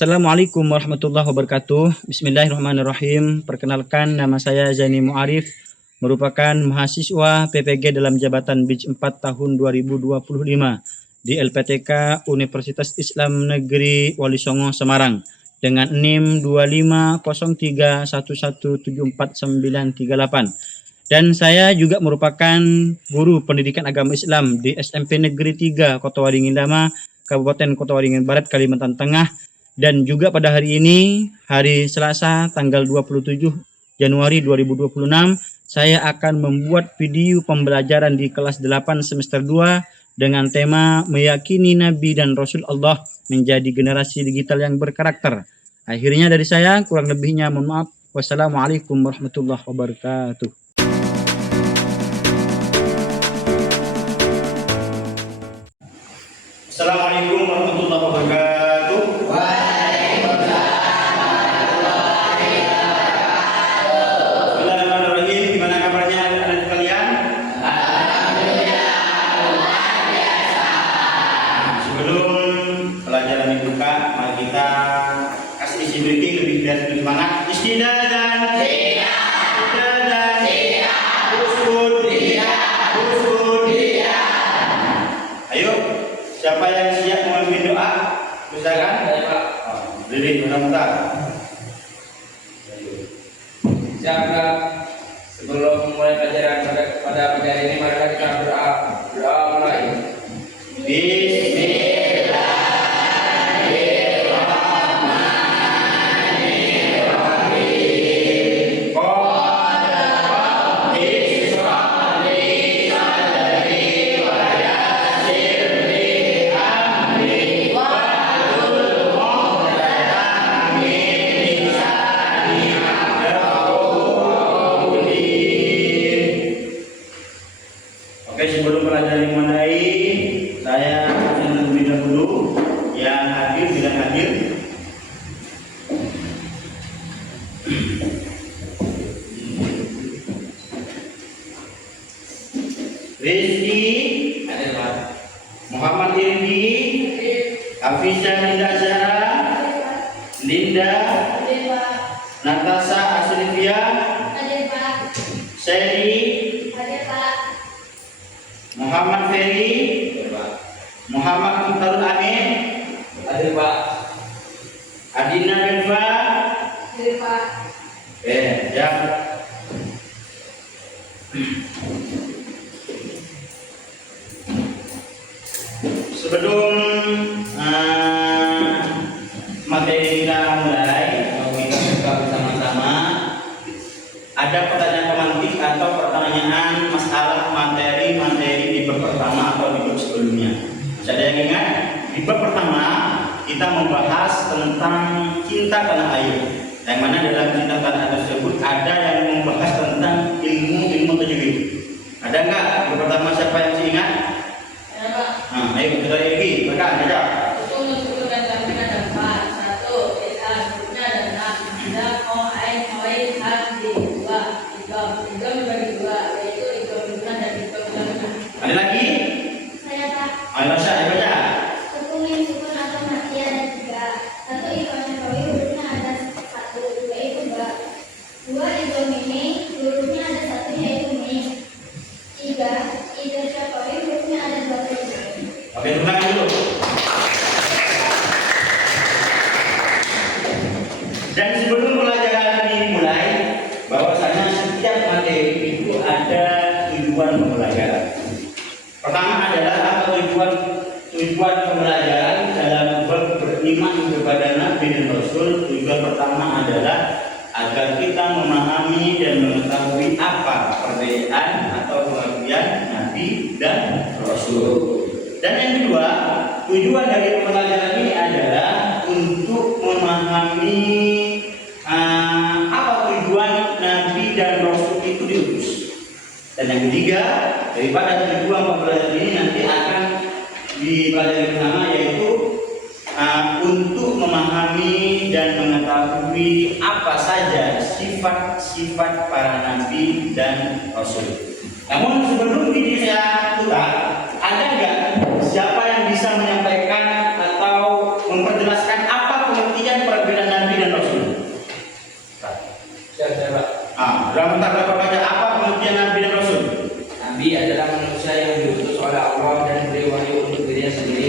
Assalamualaikum warahmatullahi wabarakatuh. Bismillahirrahmanirrahim. Perkenalkan, nama saya Zaini Mu'arif, merupakan mahasiswa PPG dalam jabatan BIJ 4 tahun 2025 di LPTK Universitas Islam Negeri Wali Songo, Semarang dengan NIM 250311749938. Dan saya juga merupakan guru pendidikan agama Islam di SMP Negeri 3 Kota Waringin Lama, Kabupaten Kota Waringin Barat, Kalimantan Tengah. Dan juga pada hari ini, hari Selasa tanggal 27 Januari 2026, saya akan membuat video pembelajaran di kelas 8 semester 2 dengan tema meyakini Nabi dan Rasul Allah menjadi generasi digital yang berkarakter. Akhirnya dari saya, kurang lebihnya mohon maaf. Wassalamualaikum warahmatullahi wabarakatuh. Assalamualaikum warahmatullahi wabarakatuh. Siapa yang siap memimpin doa? Silakan. Saya Pak. Berdiri, mudah-mudahan. Siap Pak. Sebelum memulai pelajaran pada pagi hari ini, mari kita berdoa. Doa mulai. Sebelum pelajaran dimulai, saya akan terlebih dahulu yang hadir tidak hadir. Rizky, hadir Pak. Muhammad Irdi, Hafizah Linda Zahra, Linda, Natasha Asrifia, Seri, Muhammad Ferry, Muhammad Muhtarul Amin, Hadir Pak. Adina Delva, Hadir Pak. Ya. Sebelum materi kita mulai, kita buka bersama-sama. Ada pertanyaan pemantik atau pertanyaan masalah materi di bab pertama atau di bab sebelumnya. Masih ada yang ingat? Di bab pertama kita membahas tentang cinta tanah air. Yang mana dalam cinta tanah air tersebut ada yang membahas tentang ilmu tajwid. Ada enggak? Bab pertama siapa yang masih ingat? Ada Pak. Nah, ayo kita lagi. Makan aja. Usul dan kami ada 4. 1. Hurufnya ada 6. Ada ko, ain, hawain, han, di 2. Idgham dibagi 2, yaitu idgham guna dan idgham guna. Ada lagi? Saya Pak. Ayo baca, ayo baca. Sukun yang sukun atau mati ada 3. 1. Idgham syafawi, hurufnya ada 1, yaitu ba. 2. Idgham mimi, hurufnya ada 1, yaitu mi. 3. Idgham syafawi, hurufnya ada 2, yaitu mi. Oke, tepuk tangan dulu. Dan sebelum pelajaran dimulai, bahwasanya setiap materi itu ada tujuan pembelajaran. Pertama adalah apa tujuan pembelajaran dalam bab beriman kepada Nabi dan Rasul. Tujuan pertama adalah agar kita memahami dan mengetahui apa perbedaan atau pengertian Nabi dan Rasul. Dan yang kedua, tujuan dari pembelajaran ini adalah untuk memahami apa tujuan Nabi dan Rasul itu diutus. Dan yang ketiga, daripada tujuan pembelajaran ini nanti akan dipelajari bersama, yaitu untuk memahami dan mengetahui apa saja sifat-sifat para Nabi dan Rasul. Namun sebelum ini saya putar, ada nggak siapa yang bisa menyampaikan atau memperjelaskan apa pengertian Siap, Pak. Dalam bentar Bapak baca apa pengertian Nabi dan Rasul? Nabi adalah manusia yang diutus oleh Allah dan diberi wahyu untuk dirinya sendiri.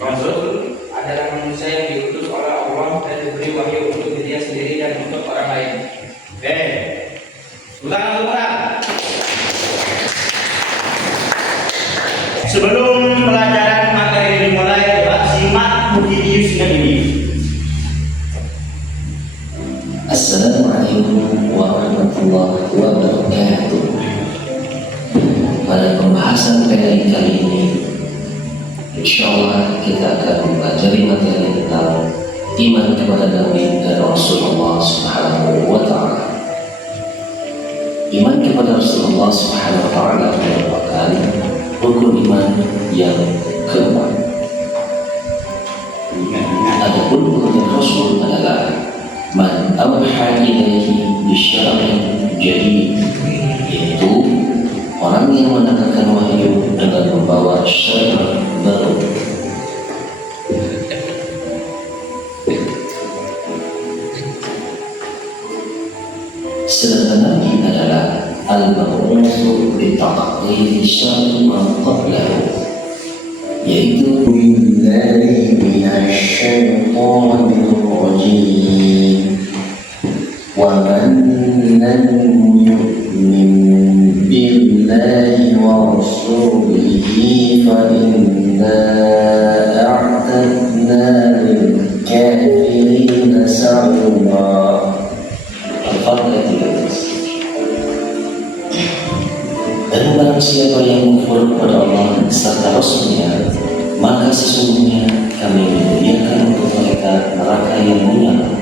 Rasul adalah manusia yang diutus oleh Allah dan diberi wahyu untuk dirinya sendiri dan untuk orang lain. Oke. Ulang. Sebelum pelajaran materi dimulai, coba simak video singkat ini. Assalamualaikum warahmatullahi wabarakatuh. Pada pembahasan PDI kali ini, insya Allah kita akan mempelajari materi tentang iman kepada Nabi dan Rasulullah Subhanahu wa Ta'ala. Iman kepada Rasulullah Subhanahu wa Ta'ala merupakan rukun iman yang keempat. Adapun pengertian Rasul adalah man awha ilaihi bisyara'in jadid, yaitu orang yang mendatangkan wahyu dengan membawa syariat baru. Sedangkan Nabi adalah al-mab'utsu bi taqdir syar'i man qablahu, yaitu billahi minasyaitonir rajim. Wa man lam yu'min billahi wa rasulihi fa inna a'tadna lil kafirina sa'ira. Al-Fatihah ayat 13. Dan barang siapa yang mengkufur kepada Allah serta Rasulnya, maka sesungguhnya kami menyediakan untuk mereka neraka yang menyala.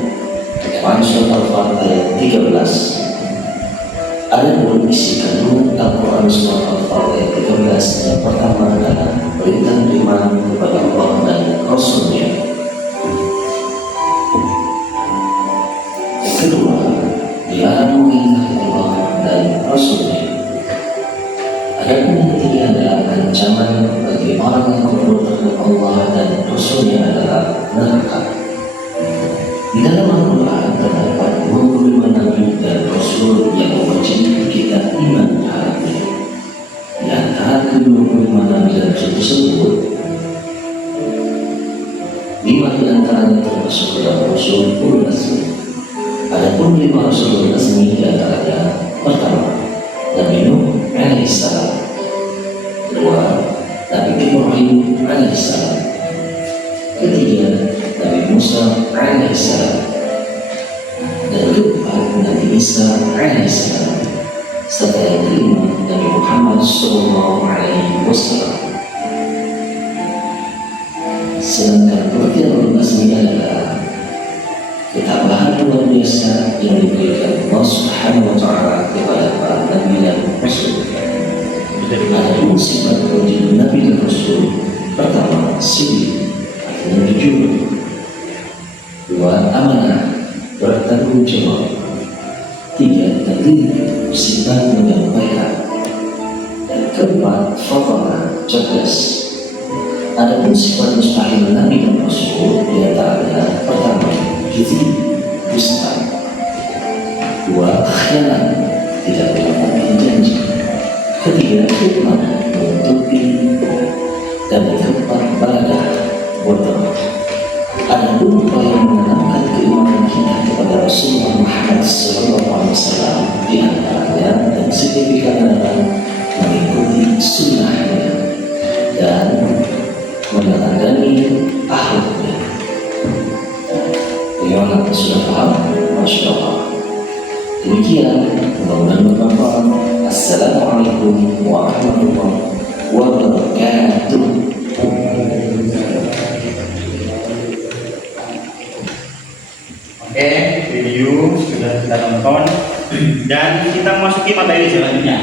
Quran Surat Al-Fatihah ayat 13. Adapun isi kandungan Al-Quran Surat Al-Fatihah ayat 13 yang pertama adalah perintah beriman kepada Allah dan Rasulnya. Yang kedua, dilarang mengingkari Allah dan Rasulnya. Adapun yang ketiga adalah ancaman bagi orang yang kufur terhadap Allah dan Rasulnya adalah neraka. Di dalam Al-Quran terdapat 25 Nabi dan Rasul yang wajib kita iman terhadapnya. Di antara ke-25 Nabi dan Rasul tersebut, 5 di antaranya termasuk dalam Rasul ulul azmi. Adapun 5 Rasul ulul azmi di antaranya: pertama, Nabi Nuh alaihissalam; kedua, Nabi Ibrahim alaihissalam; ketiga, Nabi Musa alaihissalam; dan keempat, Nabi Isa alaihissalam; serta yang kelima, Nabi Muhammad sallallahu alaihi wasallam. Sedangkan pengertian ulul azmi adalah ketabahan luar biasa yang diberikan Allah Subhanahu wa Ta'ala kepada para nabi dan rasul. Adapun sifat wajib nabi dan rasul: pertama, siddiq, artinya jujur; dua, amanah, bertanggung jawab; tiga, tadlil, sifat menyampaikan; dan keempat, fatanah, cerdas. Adapun sifat mustahil nabi dan rasul di antaranya: pertama, jujur, dusta; dua, khianat, tidak menepati janji; ketiga, hikmah, menutupi; dan yang keempat, balaghah, bodoh. Adapun upaya menanamkan keimanan kita kepada Rasulullah Muhammad SAW di antaranya dan signifikan adalah mengikuti sunnahnya dan meneladani akhlaknya. Bagaimana, sudah paham? Masya Allah. Demikian, mudah-mudahan bermanfaat. Assalamualaikum warahmatullahi wabarakatuh. Oke, video sudah kita tonton dan kita memasuki materi selanjutnya.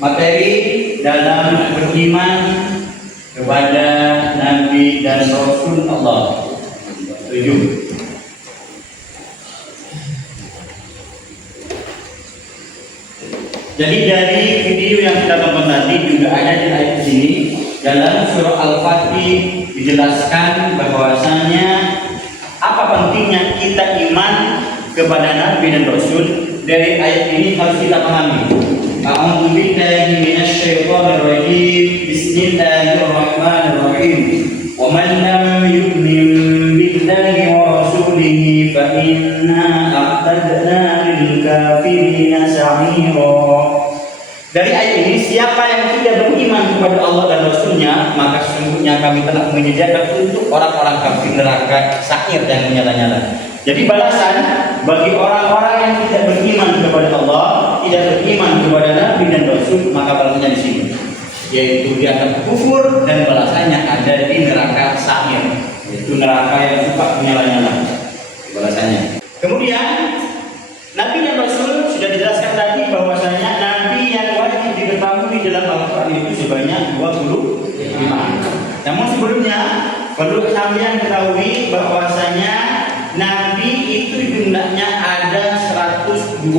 Materi dalam beriman kepada Nabi dan Rasul Allah. 7. Jadi dari video yang kita tonton tadi juga ada di ayat sini dalam surah Al-Fatih dijelaskan bahwasanya apa pentingnya kita iman kepada Nabi dan Rasul. Dari ayat ini harus kita pahami. A'udzu billahi minasyaitonir rajim. Bismillahirrahmanirrahim. Wa man lam yu'min billahi wa rasulihi fa inna a'tadna lil kafirina sa'ira. Dari ayat ini, siapa yang tidak beriman kepada Allah dan Rasulnya, maka sesungguhnya kami telah menyediakan untuk orang-orang kafir neraka sa'ir yang menyala-nyala. Jadi balasan bagi orang-orang yang tidak beriman kepada Allah, tidak beriman kepada Nabi dan Rasul, maka balasannya di sini, yaitu dia akan kufur dan balasannya ada di neraka sa'ir, yaitu neraka yang suka menyala-nyala balasannya. Kemudian Nabi dan Rasul sudah dijelaskan tadi bahwasanya Nabi yang wajib diketahui dalam Al-Quran itu sebanyak 25. Namun sebelumnya perlu kalian ketahui bahwasanya Nabi itu jumlahnya ada 124.000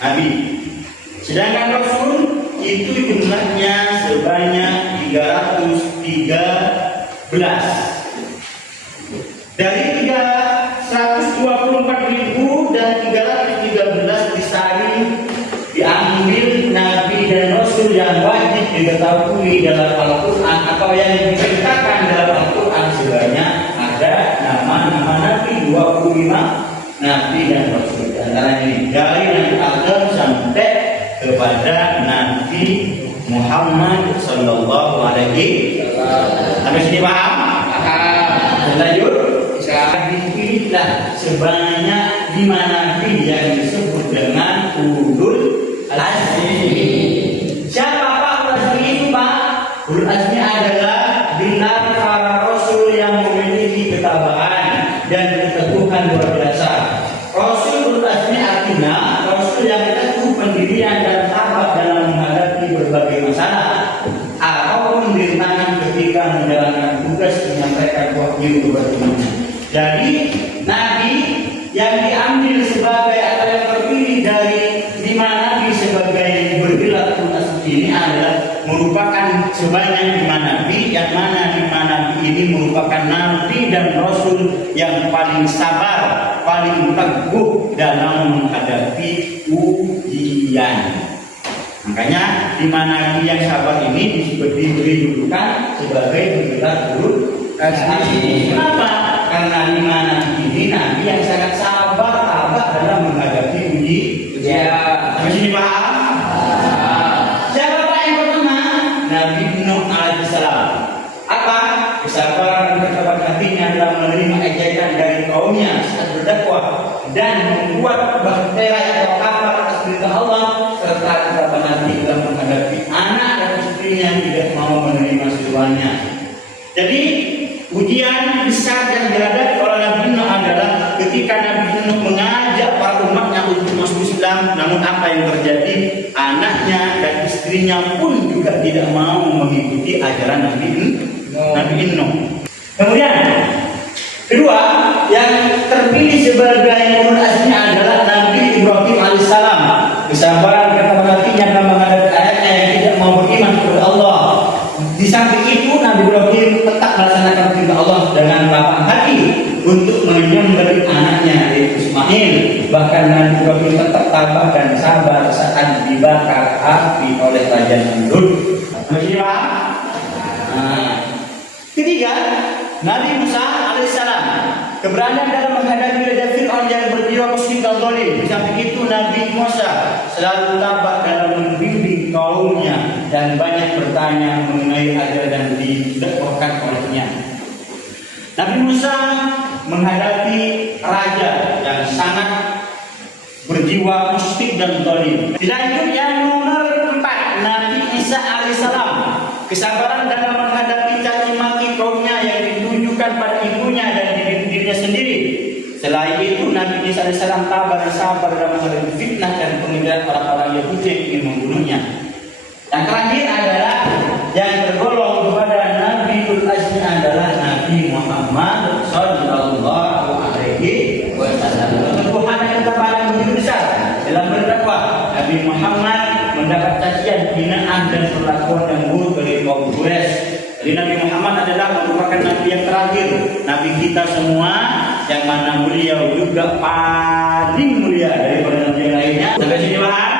Nabi. Sedangkan Rasul itu jumlahnya sebanyak 313. Dari 124.000 dan 313 disaring, diambil Nabi dan Rasul yang wajib diketahui dalam Al-Quran atau yang diceritakan dalam Al-Quran sebanyak ada nama-nama Nabi 25 Nabi dan Rasul. Antara ini dari Nabi Adam sampai kepada Nabi Muhammad Sallallahu Alaihi Wasallam. Sampai sini paham? Lanjut. Dipilihlah sebanyak 5 nabi yang disebut dengan ulul azmi. Siapa Pak ulul azmi itu Pak? Ulul azmi adalah bintang para rasul yang memiliki ketabahan dan keteguhan luar biasa. Rasul ulul azmi artinya rasul yang teguh pendirian dan sabar dalam menghadapi berbagai masalah ataupun rintangan ketika menjalankan tugas menyampaikan wahyu kepada umatnya. Jadi Nabi yang diambil sebagai atau yang terpilih dari 5 Nabi sebagai bergelar ulul azmi ini adalah merupakan sebanyak 5 Nabi, yang mana 5 Nabi ini merupakan Nabi dan Rasul yang paling sabar, paling teguh dalam menghadapi ujian. Makanya 5 Nabi yang sabar ini diberi julukan sebagai bergelar ulul azmi. Kenapa? Karena 5 Nabi ini Nabi yang sangat sabar, tabah dalam menghadapi ujian. Masih dipaham? Siapa Pak yang pertama? Nabi Nuh alaihissalam. Apa? Kesabaran dan ketabahan hatinya dalam menerima ejekan dari kaumnya saat berdakwah dan membuat bahtera atau kabar atas berita Allah, serta ketabahan hati dalam menghadapi anak dan istrinya tidak mau menerima seruannya. Jadi ujian besar yang dihadapi oleh Nabi Nuh adalah ketika Nabi Nuh mengajak para umatnya untuk masuk Islam, namun apa yang terjadi? Anaknya dan istrinya pun juga tidak mau mengikuti ajaran Nabi Nuh. Kemudian kedua yang terpilih sebagai ulul azmi adalah Nabi Ibrahim alaihissalam. Kesabaran ketabahan hatinya dalam menghadapi ayatnya yang tidak mau beriman kepada Allah. Di samping itu Nabi Ibrahim tetap melaksanakan perintah Allah dengan lapang hati untuk menyembelih anaknya yaitu Ismail. Bahkan Nabi Ibrahim tetap tabah dan sabar saat dibakar api oleh Raja Namrud. Masih paham? Ketiga, Nabi Musa alaihissalam. Keberanian dalam menghadapi Raja Fir'aun yang berjiwa musyrik dan zalim. Di samping itu Nabi Musa selalu tabah dalam membimbing kaumnya dan banyak bertanya mengenai ajaran yang didakwakan olehnya. Nabi Musa menghadapi raja yang sangat berjiwa musyrik dan zalim. Dilanjut yang nomor 4, Nabi Isa alaihissalam. Kesabaran dalam menghadapi caci maki kaumnya yang ditujukan pada ibunya dan dirinya sendiri. Selain itu Nabi Isa alaihissalam tabah dan sabar dalam menghadapi fitnah dan pengindaran orang-orang Yahudi yang ingin membunuhnya. Yang terakhir adalah yang tergolong kepada Nabi ulul azmi adalah Nabi Muhammad Sallallahu Alaihi Wasallam. Keteguhan dan ketabahan begitu besar dalam berdakwah. Nabi Muhammad mendapat cacian, hinaan dan perlakuan yang buruk dari kaum Quraisy. Jadi Nabi Muhammad adalah merupakan Nabi yang terakhir, Nabi kita semua yang mana beliau juga paling mulia daripada nabi yang lainnya. Sampai sini paham?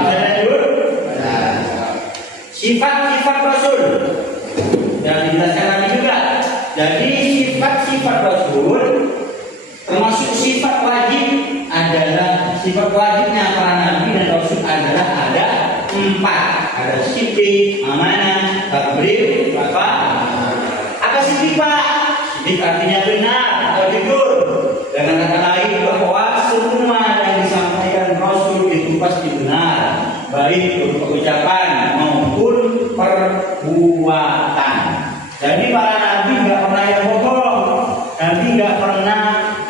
Bisa lanjut? Sifat-sifat Rasul yang dijelaskan lagi juga. Jadi sifat-sifat Rasul termasuk sifat wajib adalah sifat wajibnya para nabi dan Rasul adalah ada 4. Ada siddiq, amanah, tabligh, apa siddiq Pak? Siddiq artinya benar atau jujur. Dengan kata lain bahwa semua yang disampaikan Rasul itu pasti benar, baik berupa ucapan maupun perbuatan. Jadi para nabi nggak pernah yang bohong, nabi nggak pernah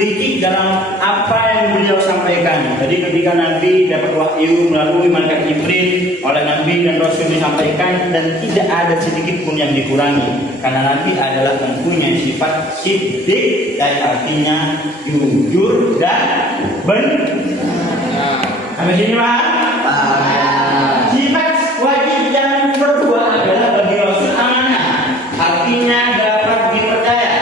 licik dalam apa yang beliau sampaikan. Jadi ketika nabi dapat wahyu melalui malaikat Jibril oleh nabi dan Rasul disampaikan dan tidak ada sedikit pun yang dikurangi, karena nabi adalah mempunyai sifat siddiq yang artinya jujur dan benar. Sampai sini Pak? Sifat wajib yang kedua adalah bagi Rasul amanah, artinya dapat dipercaya.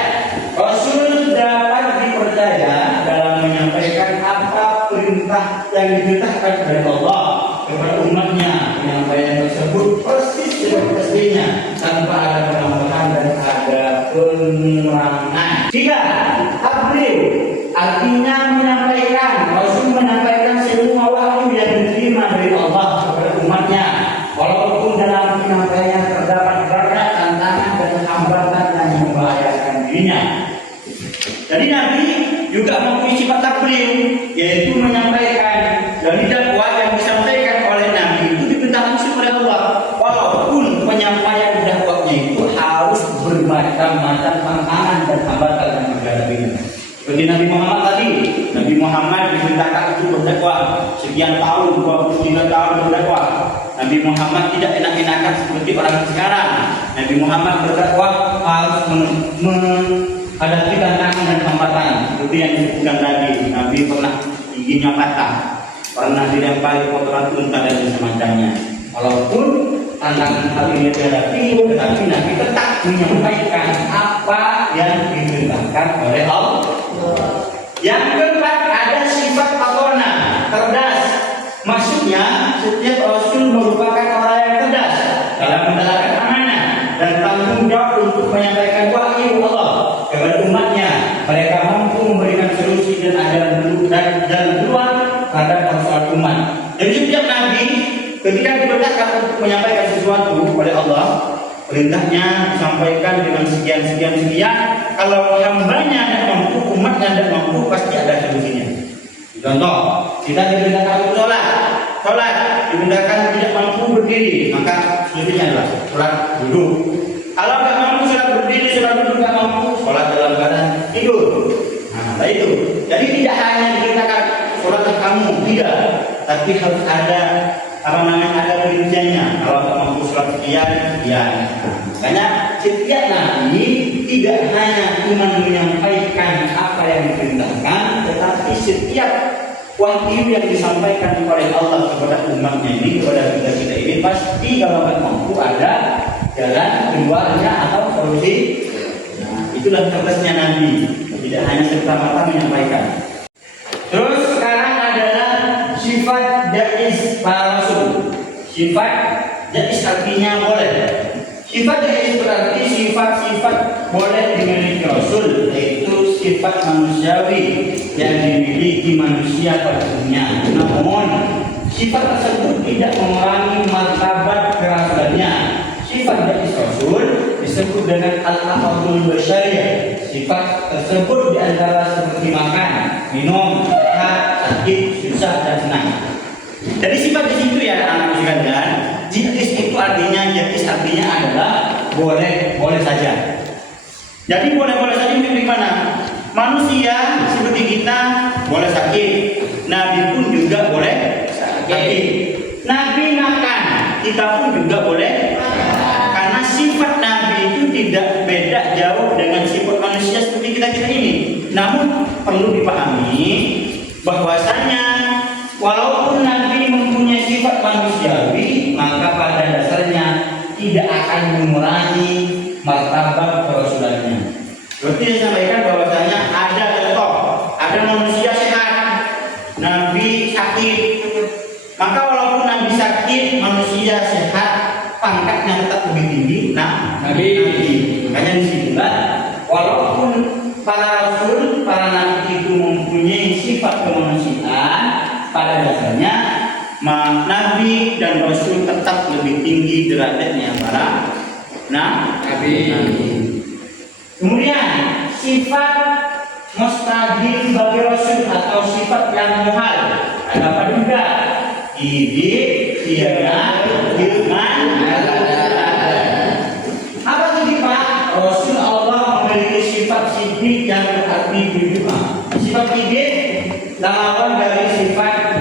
Rasul dapat dipercaya dalam menyampaikan apa perintah yang diperintahkan oleh Allah kepada umatnya. Penyampaian tersebut persis seperti aslinya, tanpa ada penambahan dan ada pengurangan. 3. Tabligh artinya menyampaikan. Rasul menyampaikan semua wahyu yang diterima dari Allah kepada umatnya, walaupun dalam penyampaiannya terdapat banyak tantangan dan hambatan yang membahayakan dirinya. Jadi Nabi juga mempunyai sifat tabligh, yaitu menyampaikan. Dari dakwah yang disampaikan oleh Nabi itu diperintah langsung oleh Allah, walaupun penyampaian dakwahnya itu harus bermacam-macam tantangan dan hambatan yang menghadapinya. Seperti Nabi Muhammad tadi, Nabi Muhammad diperintahkan untuk berdakwah sekian tahun, 23 tahun berdakwah. Nabi Muhammad tidak enak-enakan seperti orang sekarang. Nabi Muhammad berdakwah harus menghadapi tantangan dan hambatan. Seperti yang disebutkan tadi, Nabi pernah giginya patah, pernah dilempari kotoran unta dan semacamnya. Walaupun tantangan hal ini dihadapi, tetapi Nabi tetap menyampaikan apa yang diperintahkan oleh Allah. Yang keempat ada sifat patona, cerdas. Maksudnya setiap Rasul merupakan orang yang cerdas dalam menjalankan amanah dan tanggung jawab untuk menyampaikan wahyu Allah kepada umatnya. Mereka mampu memberikan solusi dan jalan keluar terhadap persoalan umat. Jadi setiap nabi ketika diperintahkan untuk menyampaikan sesuatu oleh Allah, perintahnya disampaikan dengan sekian. Kalau hambanya tidak mampu, umatnya tidak mampu, pasti ada solusinya. Contoh, kita diperintahkan untuk sholat, diperintahkan tidak mampu berdiri, maka solusinya adalah sholat duduk. Kalau tidak mampu sholat berdiri, sholat duduk tidak mampu, sholat dalam keadaan tidur. Nah, itu. Jadi tidak hanya diperintahkan sholat kamu, tidak, tapi harus ada ada perinciannya. Kalau tak mampu sholat sekian. Makanya setiap nabi tidak hanya cuma menyampaikan apa yang diperintahkan, tetapi setiap wahyu yang disampaikan oleh Allah kepada umatnya ini, kepada kita ini, pasti kalau tak mampu ada jalan keluarnya atau solusi. Nah, itulah cerdasnya nabi, tidak hanya serta-merta menyampaikan. Terus sekarang adalah sifat jaiz para Rasul. Sifat jaiz artinya boleh. Sifat jaiz berarti sifat-sifat boleh dimiliki Rasul, yaitu sifat manusiawi yang dimiliki manusia pada dunia. Namun sifat tersebut tidak mengurangi martabat kerasulannya. Sifat jaiz Rasul disebut dengan al-afdhul basyariyah. Sifat tersebut diantara seperti makan, minum, sehat, sakit, susah, dan senang. Jadi sifat di situ ya anak-anak sekalian, jaiz itu artinya adalah boleh saja. Jadi boleh saja itu gimana? Manusia seperti kita boleh sakit, Nabi pun juga boleh sakit. Nabi makan, kita pun juga boleh. Karena sifat Nabi itu tidak beda jauh dengan sifat manusia seperti kita ini. Namun perlu dipahami bahwasanya walaupun Nabi mempunyai sifat manusiawi, maka pada dasarnya tidak akan mengurangi martabat kerasulannya. Seperti yang disampaikan bahwasanya ada ada manusia sehat, Nabi sakit. Maka walaupun Nabi sakit, manusia sehat, pangkatnya tetap lebih tinggi. Nah, Nabi. Makanya disinilah walaupun para rasul, para nabi itu mempunyai sifat kemanusiaan, pada dasarnya nabi dan rasul tetap lebih tinggi derajatnya para nabi. Kemudian sifat mustahil bagi rasul atau sifat yang muhal ada apa juga? Hidup, tiada, firman, apa itu sifat? Rasul Allah memiliki sifat sidik yang berarti jujur. Sifat sidik lawan dari sifat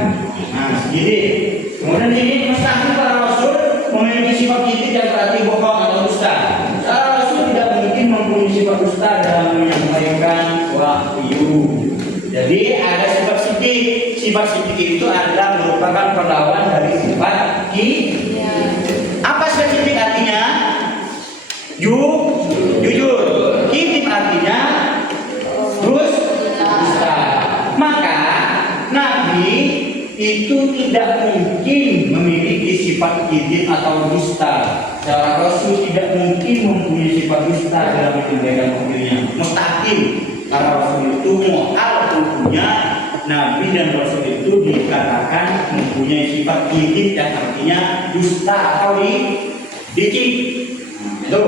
sidik. Kemudian ini mustahil para rasul memiliki sifat sidik yang berarti bohong atau dusta. Para rasul tidak mungkin mempunyai sifat dusta dalam menyampaikan wahyu. Jadi ada sifat sidik. Sifat sidik itu adalah merupakan perlawan dari sifat kitab. Apa sifat sidik artinya? Jujur. Kitab artinya dusta. Maka Nabi itu tidak mungkin memiliki sifat kitab atau dusta. Seorang Rasul tidak mungkin mempunyai sifat dusta dalam menyampaikan wahyunya. Mustahil. Karena Rasul itu muhal hukumnya. Nabi dan Rasul itu dikatakan mempunyai sifat kitab yang artinya dusta atau dicip. Itu.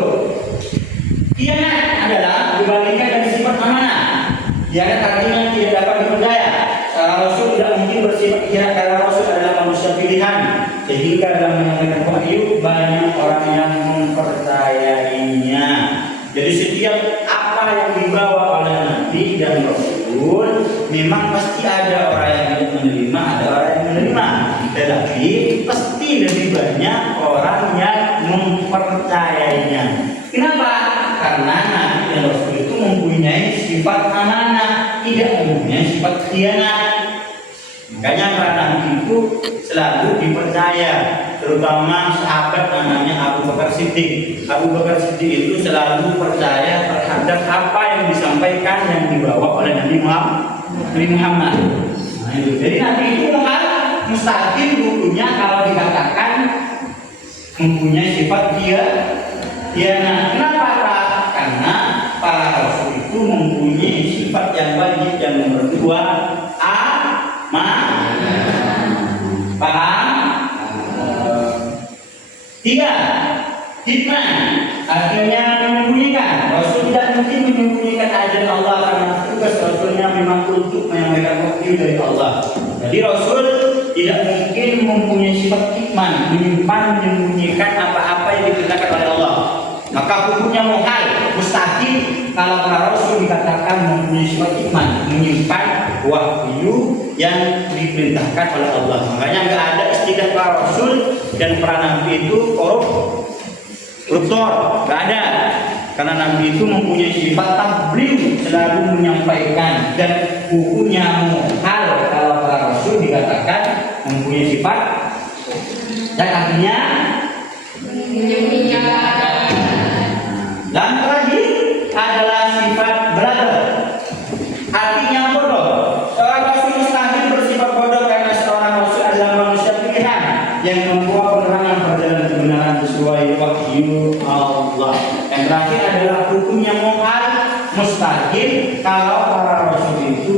Khianat adalah dibandingkan dari sifat amanah. Khianat artinya tidak dapat dipercaya. Seorang Rasul tidak mungkin bersifat khianat karena Rasul adalah manusia pilihan. Sehingga dalam menyampaikan wahyu banyak orang yang mempercayainya. Jadi setiap apa yang dibawa oleh Nabi dan Rasul memang pasti ada orang yang tidak menerima, ada orang yang menerima. Tetapi pasti lebih banyak orang yang mempercayainya. Kenapa? Karena Nabi dan Rasul itu mempunyai sifat amanah, tidak mempunyai sifat khianat. Makanya para nabi itu selalu dipercaya, terutama sahabat namanya Abu Bakar Siddiq. Abu Bakar Siddiq itu selalu percaya terhadap apa yang disampaikan yang dibawa oleh Nabi Muhammad. Nah, itu. Jadi Nabi itu mustahil hukumnya kalau dikatakan mempunyai sifat khianat. Kenapa Pak? Karena para rasul itu mempunyai sifat yang wajib yang nomor 2 paham? 3 hikmah artinya menyembunyikan. Rasul tidak mungkin menyembunyikan ajaran Allah karena tugas Rasulnya memang untuk menyampaikan wahyu dari Allah. Jadi Rasul tidak mungkin mempunyai sifat hikmah, menyembunyikan apa-apa yang diperintahkan oleh Allah. Maka hukumnya muhal, mustahil kalau para rasul dikatakan mempunyai sifat hikmah, menyimpan wahyu yang diperintahkan oleh Allah. Makanya nggak ada istilah para rasul dan para nabi itu koruptor, nggak ada. Karena nabi itu mempunyai sifat tabligh, selalu menyampaikan, dan hukumnya muhal kalau para rasul dikatakan mempunyai sifat dan artinya dan terakhir adalah sifat brother, artinya bodoh. Seorang rasul mustahil bersifat bodoh karena seorang rasul adalah manusia pilihan yang membawa penerangan perjalanan kebenaran sesuai wahyu Allah. Yang terakhir adalah hukumnya muhal, mustahil kalau para rasul itu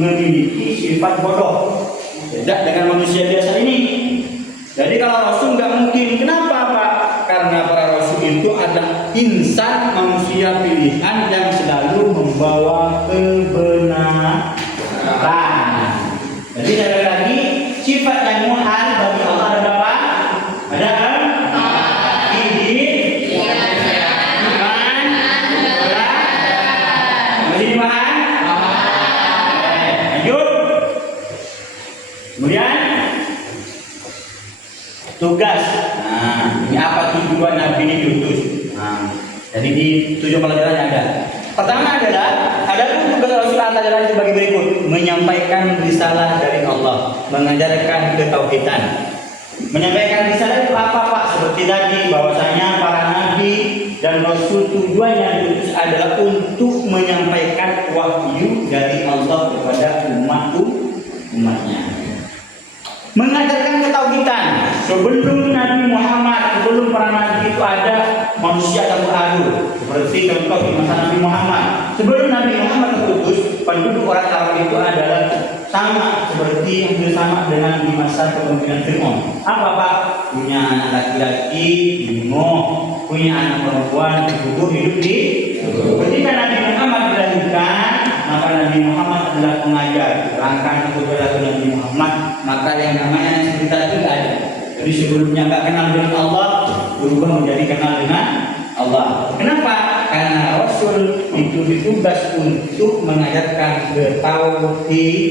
memiliki sifat bodoh. Beda dengan manusia biasa ini. Jadi kalau rasul nggak mungkin. Kenapa Pak? Karena para rasul itu adalah insan, manusia pilihan yang selalu membawa kebenaran. Jadi sekali lagi sifat yang muhal bagi Allah ada apa? Ada kemudian tugas. Nah, ini apa tujuan Nabi ini diutus? Nah, jadi di 7 pelajaran ada. Pertama adalah ada tugas Rasul antara lain sebagai berikut: menyampaikan risalah dari Allah, mengajarkan ketauhidan. Menyampaikan risalah itu apa Pak? Seperti tadi bahwasanya para nabi dan Rasul tujuannya diutus adalah untuk menyampaikan wahyu dari Allah kepada sebelum Nabi Muhammad, sebelum para nabi itu ada manusia campur aduk. Seperti contoh di masa Nabi Muhammad. Sebelum Nabi Muhammad terutus, penduduk orang Arab itu adalah sama seperti yang sama dengan di masa kepemimpinan Fir'aun. Apa Pak? Punya anak laki-laki dibunuh, punya anak perempuan dikubur hidup di. Ketika Nabi Muhammad dilahirkan, maka Nabi Muhammad adalah pengajar. Terangkan kepada Nabi Muhammad, maka yang namanya cerita itu tidak ada. Jadi sebelumnya nggak kenal dengan Allah, berubah menjadi kenal dengan Allah. Kenapa? Karena Rasul itu ditugas untuk mengajarkan ketauhidan.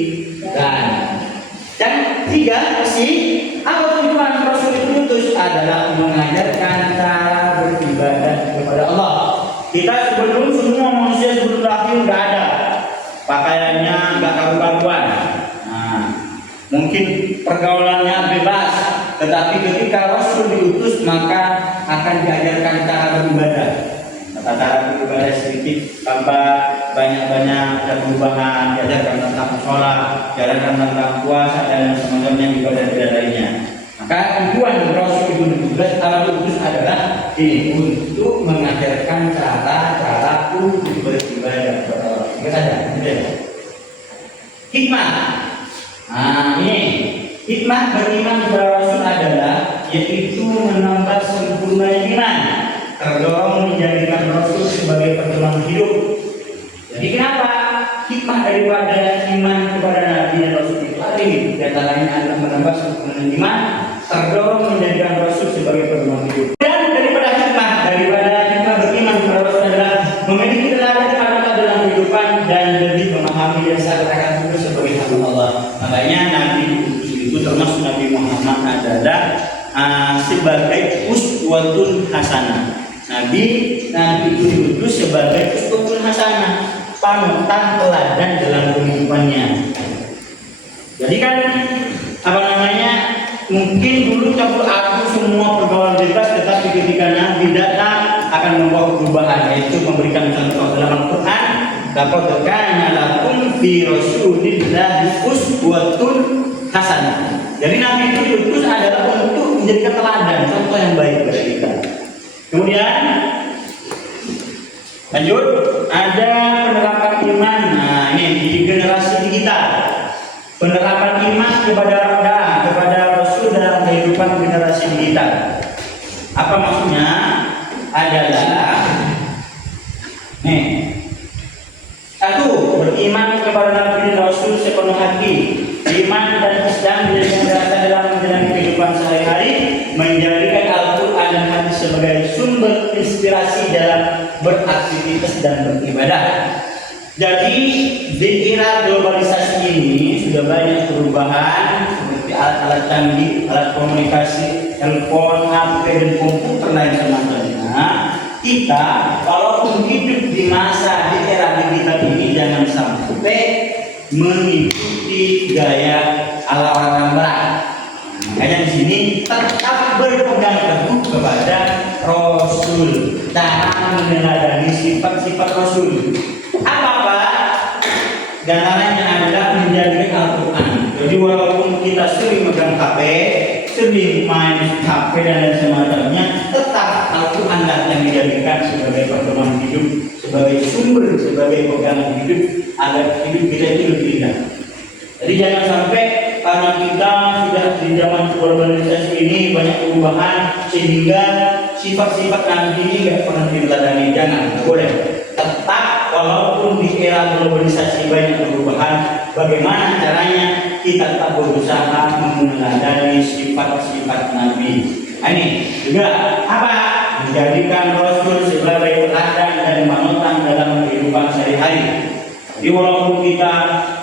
Dan tiga sih, apa tujuan Rasul diutus adalah mengajarkan cara beribadah kepada Allah. Kita sebelum semua manusia sebelum lahir nggak ada pakaiannya, nggak karu-karuan. Nah, mungkin pergaulannya bebas, tetapi ketika Rasul diutus maka akan diajarkan cara beribadah. Tata cara beribadah sedikit tambah banyak-banyak ada perubahan, diajarkan tentang sholat, diajarkan tentang puasa dan semacamnya ibadah-ibadah lainnya. Maka tujuan Rasul itu ditugas adalah ini untuk mengajarkan cara beribadah kepada Allah. Ingat saja, hikmah. Nah, ini hikmah beriman kepada Rasul adalah yaitu menambah sempurna iman, terdorong menjadikan Rasul sebagai pedoman hidup. Jadi kenapa hikmah daripada iman kepada Nabi dan Rasul itu ada ini? Di antaranya adalah menambah sempurna iman, terdorong menjadikan Rasul sebagai pedoman hidup. Dan daripada hikmah beriman kepada Rasul adalah memiliki teladan dalam kehidupan dan lebih memahami dan seakan-akan itu sebagai hamba Allah. Makanya Nabi itu termasuk Nabi Muhammad adalah sebagai uswatun hasanah. Nabi itu diutus sebagai uswatun hasanah, panutan teladan dalam kehidupannya. Jadi kan mungkin dulu campur aduk semua pergaulan bebas, tetapi ketika Nabi datang akan membawa perubahan, yaitu memberikan contoh dalam Al-Quran. Laqad kana lakum fi rasulillahi uswatun hasanah. Jadi Nabi itu diutus adalah untuk menjadikan teladan, contoh yang baik bagi kita. Kemudian lanjut, ada penerapan iman. Nah, ini di generasi digital. Penerapan iman kepada Rasul dalam kehidupan generasi digital. Apa maksudnya? Adalah satu, beriman kepada Nabi dan Rasul sepenuh hati. Iman dan Islam menjadi dasar dalam menjalani kehidupan sehari-hari, menjadikan Al-Quran dan hadis sebagai sumber inspirasi dalam beraktivitas dan beribadah. Jadi di era globalisasi ini sudah banyak perubahan seperti alat-alat canggih, alat komunikasi, telepon, HP dan komputer lain semacamnya. Kita walaupun hidup di masa di era digital ini jangan sampai mengikuti gaya ala orang barat. Makanya di sini tetap berpegang teguh kepada Rasul, jangan meneladani sifat-sifat Rasul. Apa? Dan antaranya adalah menjadikan Al-Quran. Jadi walaupun kita sering megang HP, sering main HP dan lain semacamnya, tetap Al-Quran yang dijadikan sebagai pedoman hidup, sebagai sumber, sebagai pegangan hidup agar hidup kita itu lebih indah. Jadi jangan sampai karena kita sudah di zaman globalisasi ini banyak perubahan sehingga sifat-sifat Nabi ini nggak pernah diteladani. Jangan, boleh. Tetap walaupun di era globalisasi banyak perubahan, bagaimana caranya kita tetap berusaha meneladani sifat-sifat Nabi. Ini juga apa? Menjadikan Rasul sebagai teladan dan panutan dalam kehidupan sehari-hari. Jadi walaupun kita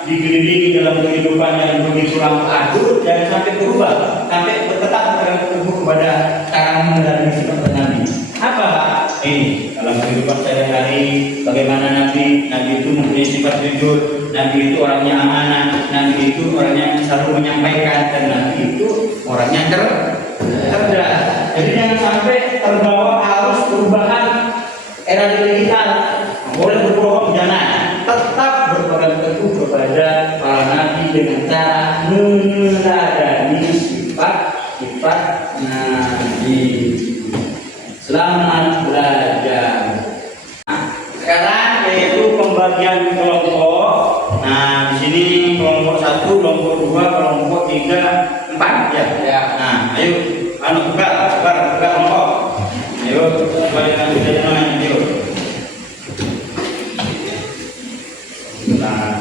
dikelilingi dalam kehidupan yang begitu lama adul, jangan sampai berubah, sampai tetap berpegang teguh kepada cara meneladani sifat Nabi. Apa? Ini dalam kehidupan sehari-hari, bagaimana Nabi itu mempunyai sifat jujur, Nabi itu orangnya amanah, Nabi itu orangnya selalu menyampaikan, dan Nabi itu orangnya cerdas. Jadi jangan sampai terbawa arus perubahan era digital. Boleh berbohong, jangan. Tetap berpegang teguh kepada para nabi dengan cara meneladani sifat kelompok 1, kelompok 2, kelompok 3, 4 ya. Ya. Nah, ayo buka kelompok. Ayo coba dengan sudah ayo. Nah.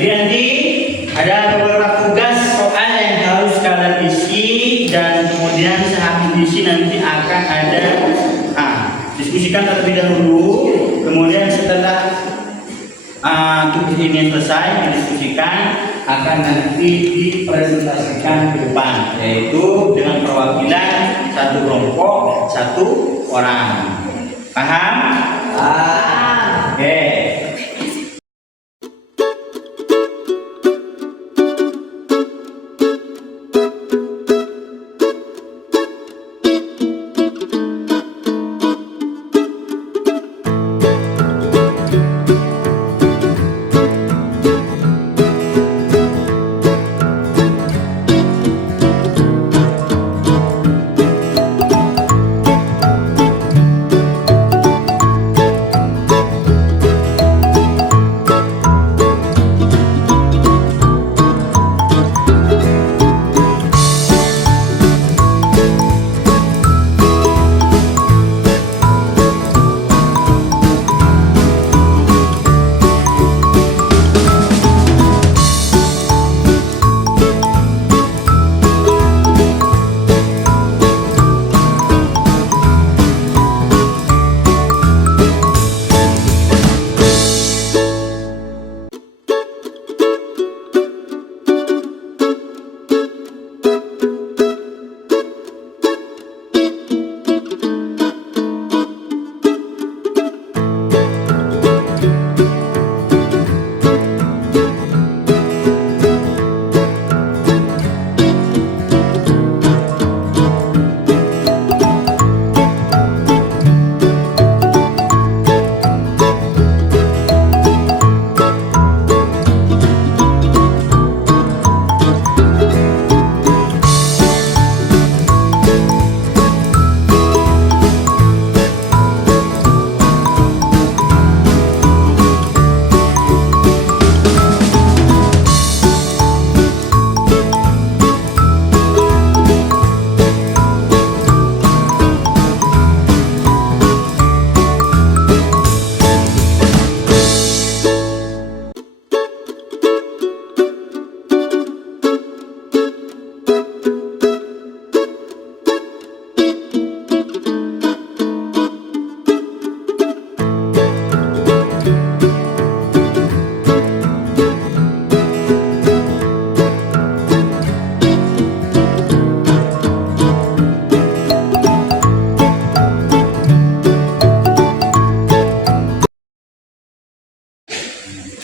Jadi nanti ada beberapa tugas soal yang harus kalian isi dan kemudian sehabis isi nanti akan ada diskusikan terlebih dahulu, kemudian setelah tugas ini selesai didiskusikan akan nanti dipresentasikan ke depan, yaitu dengan perwakilan satu kelompok 1 orang. Paham? Oke.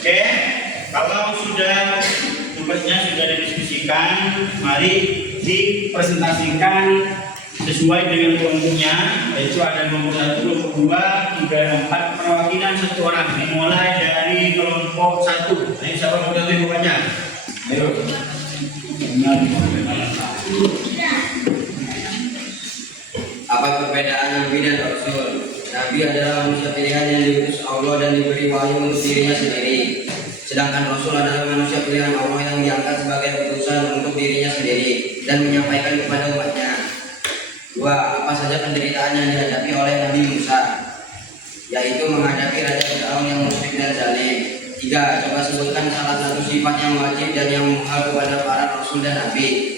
Oke, kalau sudah tugasnya sudah didiskusikan, mari dipresentasikan sesuai dengan kelompoknya, yaitu ada kelompok 1, kelompok 2, 3, 4 perwakilan 1 orang. Dimulai dari kelompok 1. Ayo siapa mau bantu bukannya? Ayo. Apa perbedaan Nabi dan Rasul? Nabi adalah manusia pilihan yang diutus Allah dan diberi wahyu untuk dirinya sendiri. Sedangkan Rasul adalah manusia pilihan Allah yang diangkat sebagai utusan untuk dirinya sendiri dan menyampaikan kepada umatnya. 2. Apa saja penderitaan yang dihadapi oleh Nabi Musa? Yaitu menghadapi Raja Fir'aun yang musyrik dan zalim. 3. Coba sebutkan salah satu sifat yang wajib dan yang muhal kepada para Rasul dan Nabi.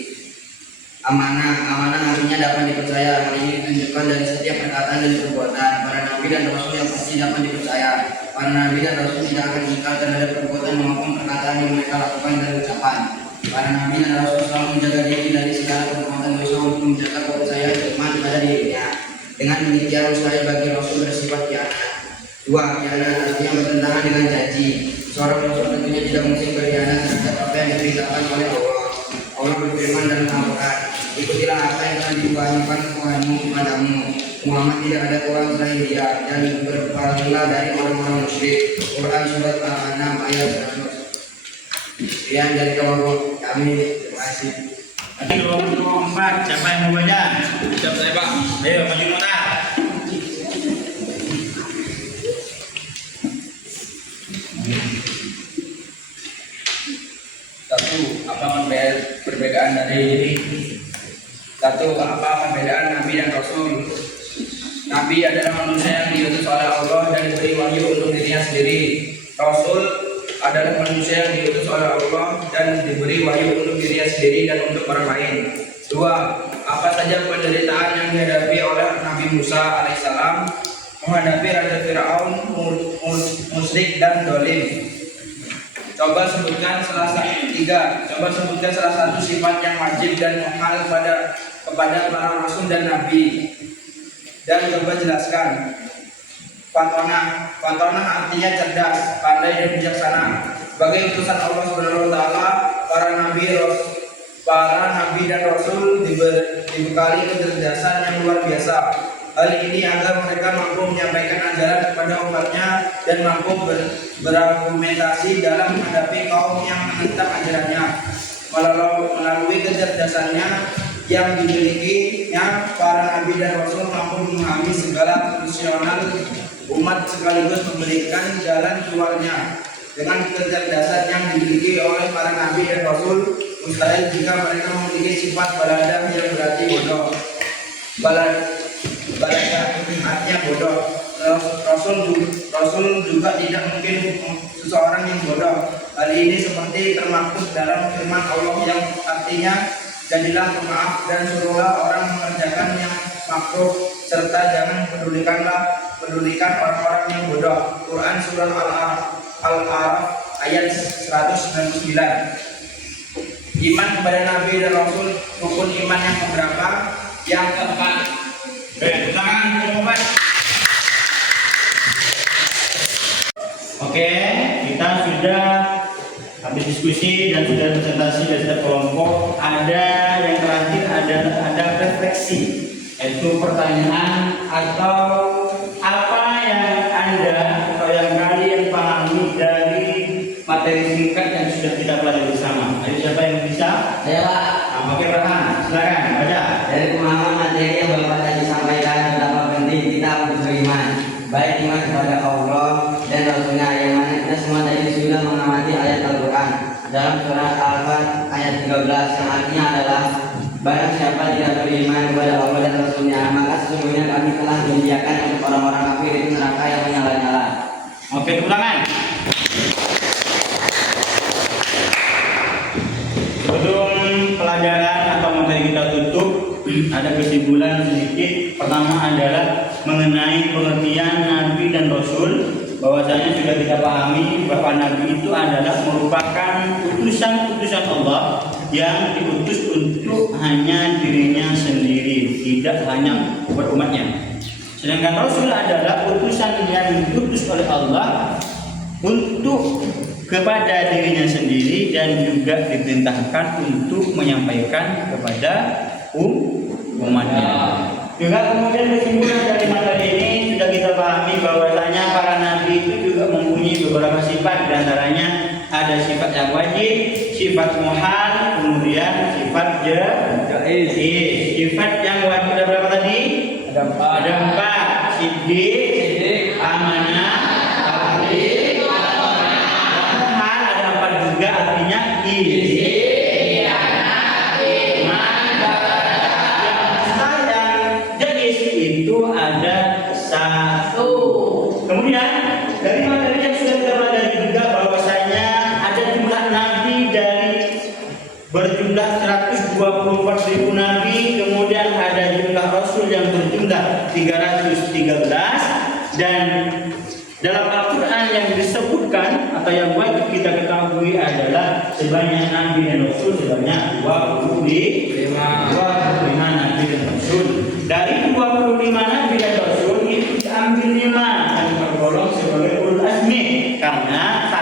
Amanah artinya dapat dipercaya. Hal ini ditunjukkan dari setiap perkataan dan perbuatan. Para nabi dan rasul yang pasti dapat dipercaya. Para nabi dan rasul tidak akan ingkar terhadap perbuatan maupun perkataan yang mereka lakukan dan ucapan. Para nabi dan rasul selalu menjaga diri dari segala perbuatan dosa untuk menjaga kepercayaan iman pada dirinya. Dengan demikian mustahil bagi rasul bersifat khianat. 2. Khianat artinya bertentangan dengan janji. Seorang rasul tentunya tidak mungkin berkhianat terhadap apa yang diberitakan oleh Allah. Allah berfirman dalam Al-Quran, ikutilah apa yang telah diwahyukan Tuhanmu kepadamu. Muhammad tidak ada Tuhan selain Dia dan berpalinglah dari orang-orang musyrik. Quran surat Al-An'am ayat 100. Sekian dari kelompok kami. Terima kasih. Nanti 24, siapa yang mau baca? Siap saya Pak. Ayo, maju mutar. Perbedaan Nabi dan Rasul. Nabi adalah manusia yang diutus oleh Allah dan diberi wahyu untuk dirinya sendiri. Rasul adalah manusia yang diutus oleh Allah dan diberi wahyu untuk dirinya sendiri dan untuk orang lain. 2. Apa saja penderitaan yang dihadapi oleh Nabi Musa alaihissalam menghadapi Raja Fir'aun musyrik dan dolim. Coba sebutkan salah satu sifat yang wajib dan muhal kepada para rasul dan nabi. Dan coba jelaskan. Fatonah artinya cerdas, pandai dan bijaksana. Sebagai utusan Allah Subhanahu wa taala, para nabi dan rasul dibekali kecerdasan yang luar biasa. Hal ini agar mereka mampu menyampaikan ajaran kepada umatnya dan mampu berargumentasi dalam menghadapi kaum yang menentang ajarannya. Melalui kecerdasannya yang dimilikinya, para nabi dan rasul mampu memahami segala fungsional umat sekaligus memberikan jalan keluarnya. Dengan kecerdasan yang dimiliki oleh para nabi dan rasul, mustahil jika mereka memiliki sifat baladah yang berarti bodoh. Baladah artinya bodoh. Rasul juga tidak mungkin seseorang yang bodoh. Hal ini seperti termaktub dalam firman Allah yang artinya, jadilah pemaaf dan suruhlah orang mengerjakan yang makruh, serta jangan pedulikan orang-orang yang bodoh. Quran surah Al-A'raf ayat 199. Iman kepada Nabi dan Rasul, rukun iman yang keberapa? Yang keempat. Oke, kita sudah habis diskusi dan sudah presentasi dari setiap kelompok. Ada yang terakhir, ada refleksi, yaitu pertanyaan atau apa yang Anda atau yang kalian pahami dari materi singkat yang sudah kita pelajari bersama. Ayo, siapa yang bisa? Saya Pak. Nah, oke, Farhan, silakan baca. Dari pemahaman materi yang Bapak tadi sampaikan, betapa penting kita untuk beriman, baik iman kepada Allah dan Rasulnya, yang mana kita semua tadi sudah mengamati ayat Al-Quran dalam surat Al-Fat ayat 13 yang artinya adalah, barang siapa tidak beriman kepada Allah dan Rasulnya, maka sesungguhnya kami telah menyediakan untuk orang-orang kafir itu neraka yang menyala-nyala. Oke, ulangan. Sebelum pelajaran atau materi kita tutup, ada kesimpulan sedikit. Pertama adalah mengenai pengertian Nabi dan Rasul, bahwasanya sudah kita pahami bahwa Nabi itu adalah merupakan utusan Allah yang diutus untuk hanya dirinya sendiri, tidak hanya berumatnya. Sedangkan Rasul adalah utusan yang diutus oleh Allah untuk kepada dirinya sendiri dan juga diperintahkan untuk menyampaikan kepada umatnya. Juga kemudian kesimpulan dari materi ini sudah kita pahami bahwasanya para nabi itu juga mempunyai beberapa sifat, diantaranya ada sifat yang wajib, sifat muhal, kemudian sifat jaiz. Sifat yang wajib ada berapa tadi? Ada 4. Siddiq, amanah, adil, muhal ada 4 juga, artinya izin. Itu ada 1. Kemudian dari materi yang sudah kita pelajari juga bahwasanya ada jumlah nabi dari berjumlah 124.000 nabi, kemudian ada jumlah rasul yang berjumlah 313, dan dalam Al-Quran yang disebutkan atau yang wajib kita ketahui adalah sebanyak nabi dan rasul sebanyak 25 nabi dan rasul. Dari 25 nabi dan rasul itu diambil 5 yang tergolong sebagai ulul azmi, karena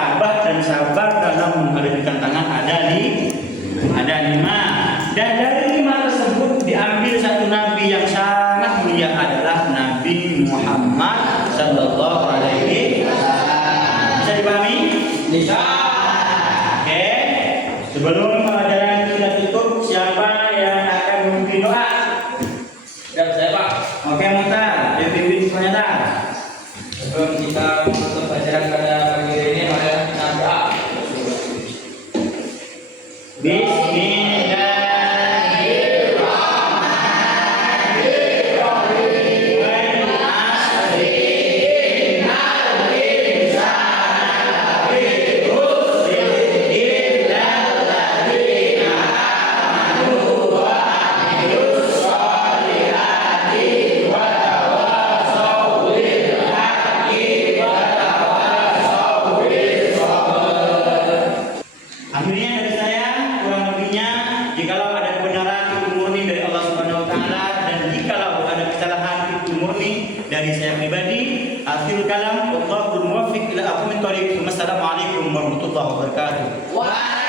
sabar dalam menghadapi tantangan ada 5. Dan dari 5 tersebut diambil 1 nabi yang sangat mulia adalah sallallahu alaihi wasallam. Bisa dipahami? Bisa. Oke. Sebelum pelajaran kita tutup, siapa yang akan memimpin doa? Dan saya Pak, Oke, Muhtar, pimpin semuanya dah. sebelum kita menutup pelajaran pada pagi ini, marilah kita berdoa. Akhirnya dari saya, kurang lebihnya, jikalau ada kebenaran itu murni dari Allah Subhanahu wa taala dan jikalau ada kesalahan itu murni dari saya pribadi, akhirul kalam wallahul muwaffiq ila aqwamit thoriq. Wassalamualaikum warahmatullahi wabarakatuh. Wah.